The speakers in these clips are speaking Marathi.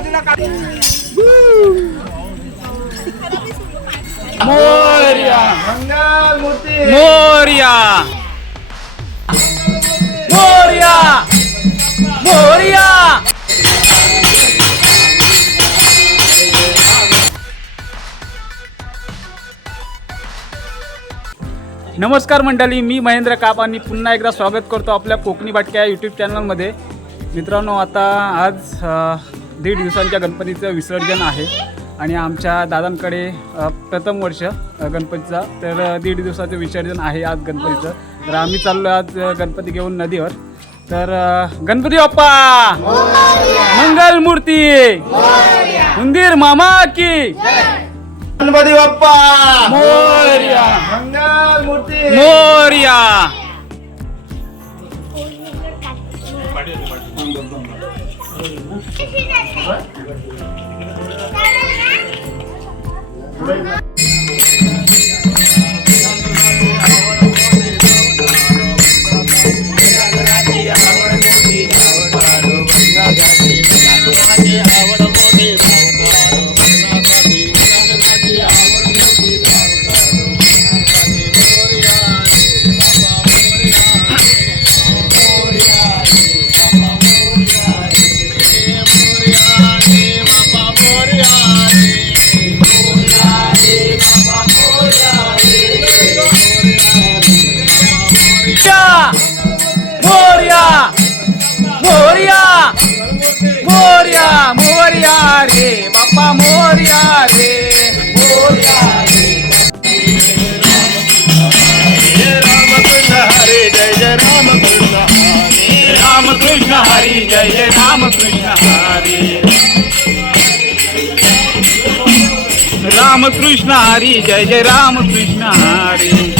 बाजूला काढ. मोर्या. मंगल मूर्ती मोर्या. मोर्या. मोर्या. नमस्कार मंडळी मी महेंद्र काप आणि पुन्हा एकदा स्वागत करतो आपल्या कोकणी बाटक्या यूट्यूब चॅनलमध्ये मित्रांनो आता आज दीड दिवसांच्या गणपतीचं विसर्जन आहे. आणि आमच्या दादांकडे प्रथम वर्ष गणपतीचा. तर दीड दिवसाचं विसर्जन आहे आज गणपतीचं. तर आम्ही चाललो आज गणपती घेऊन नदीवर. तर गणपती बाप्पा! मंगल मूर्ती! उंदीर मामा की! गणपती बाप्पा! मोर्या! मंगल मूर्ती! मोर्या! मोर्या मोर्या मोर्या रे बाप्पा मोर्या रे. मोर्या रामकृष्ण हरे जय जय रामकृष्ण हरी रामकृष्ण हरी जय जय रामकृष्ण हरी.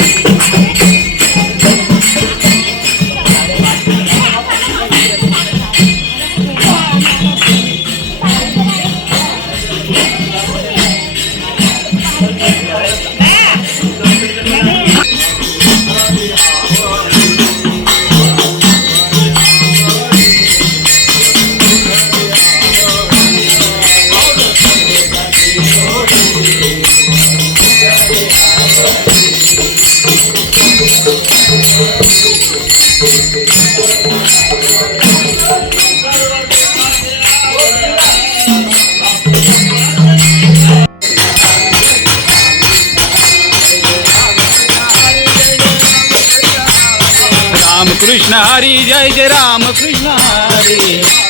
रामकृष्ण हरी जय जय रामकृष्ण हरी।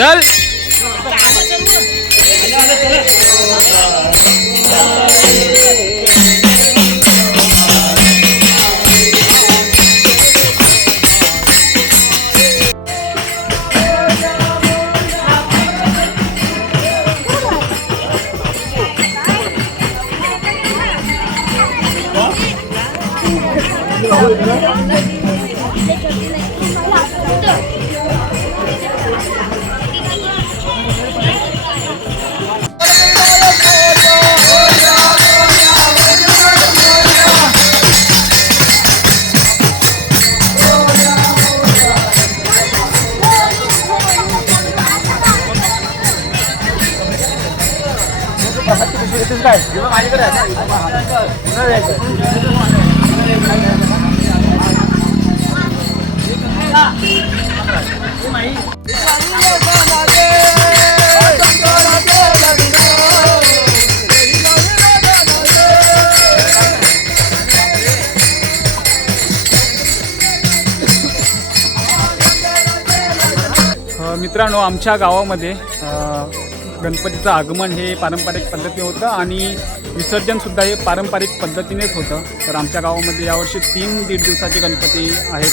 चल मित्रांनो आमच्या गावामध्ये गणपतीचं आगमन हे पारंपरिक पद्धतीने होतं आणि विसर्जनसुद्धा हे पारंपरिक पद्धतीनेच होतं. तर आमच्या गावामध्ये यावर्षी तीन दीड दिवसाचे गणपती आहेत.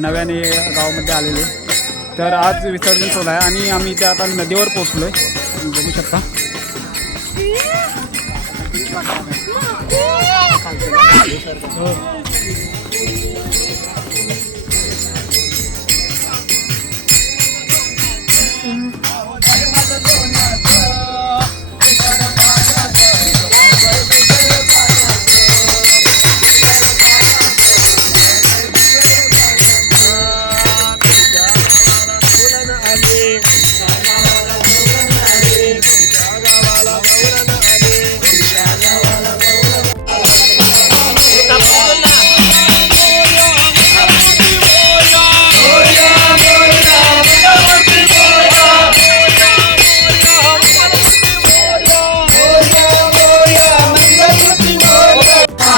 नव्याने गावामध्ये आलेले. तर आज विसर्जन सोहळा आहे आणि आम्ही इथे आता नदीवर पोचलो आहे बघू शकता. माझ्या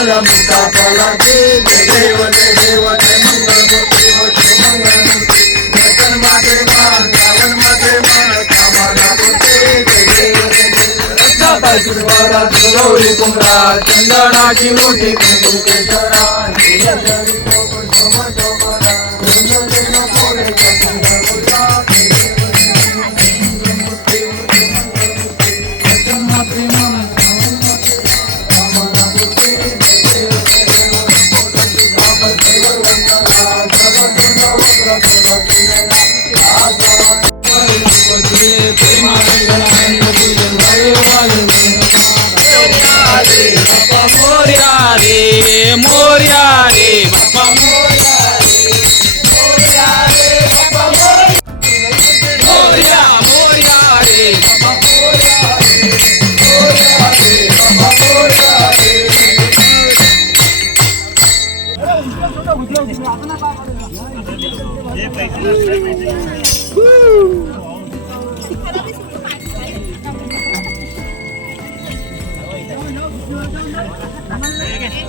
मुक्तापाला दे जय देव जय देव जय मंगलमूर्ती व शिवमंगलमूर्ती दर्शन माते मान गावन माते मान कामाला मूर्ती देव रत्नापासून वरा गौरी चंदनाची मोठी कुंभ केसरा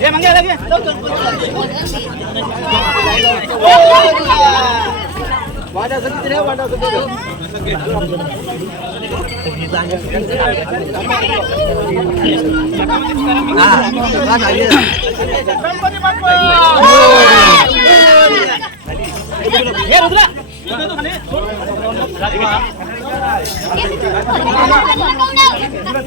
गणपती. हे गणपती. हाय कुणाला पाय धर, मला हयत.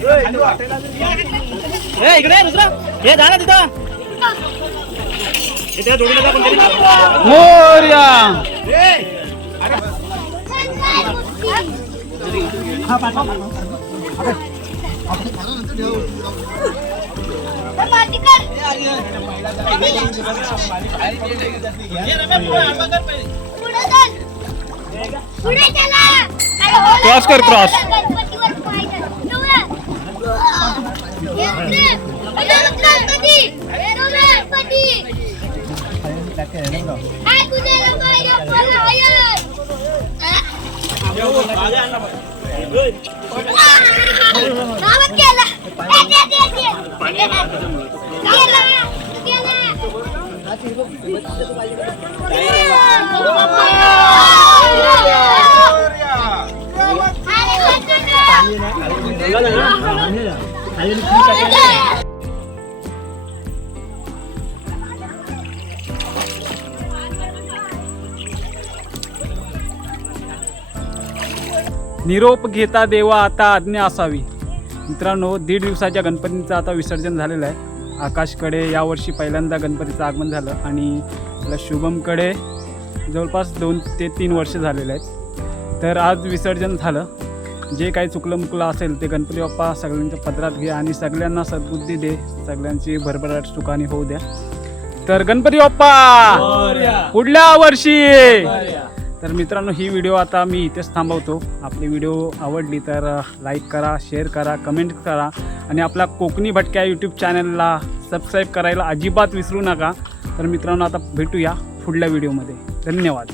गावात गेला. ए, दे, दे, दे. गेला, गेला. निरोप घेता देवा आता आज्ञा असावी. मित्रांनो दीड दिवसाच्या गणपतीचं आता विसर्जन झालेलं आहे. आकाशकडे यावर्षी पहिल्यांदा गणपतीचं आगमन झालं आणि आपल्या शुभमकडे जवळपास दोन ते तीन वर्ष झालेले आहेत. तर आज विसर्जन झालं. जे काही चुकलं मुकलं असेल ते गणपती बाप्पा सगळ्यांच्या पदरात घे आणि सगळ्यांना सद्बुद्धी दे. सगळ्यांची भरभराट सुखाने होऊ द्या. तर गणपती बाप्पा पुढल्या वर्षी. तर मित्रांनो ही व्हिडिओ आता मी इथेच थांबवतो. आपली व्हिडिओ आवडली तर लाईक करा शेअर करा कमेंट करा आणि आपला कोकणी भटक्या यूट्यूब चॅनलला सबस्क्राईब करायला अजिबात विसरू नका. तर मित्रांनो आता भेटूया पुढल्या व्हिडिओमध्ये. धन्यवाद.